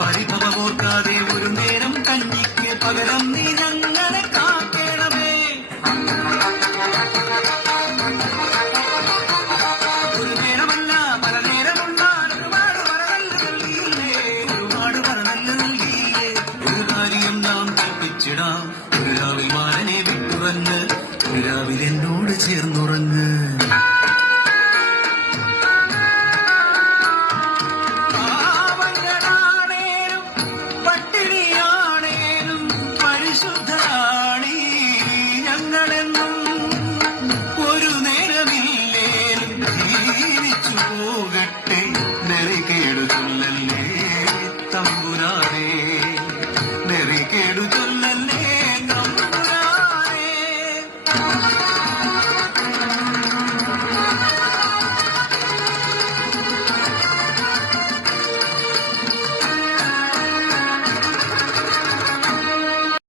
പരിഭവമോർക്കാതെ ഒരു നേരം കഞ്ഞിക്ക് പകരം നീ ഞങ്ങളെ കാക്കേണമേ. ഒരു നേരമല്ല പല നേരമുണ്ടാണ് ഒരുപാട് മരണങ്ങൾ നൽകിയില്ലേ. ഒരു കാര്യം നാം കൽപ്പിച്ചിടാം, ഒരു രാവിൽ മാരനെ വിട്ടുവന്ന് ഒരു രാവിൽ എന്നോട് ചേർന്നുറങ്ങ്. ഒരു നേരമില്ലേലും ജീവിച്ചു പോകട്ടെ, നിലകേടുകൊള്ളല്ലേ.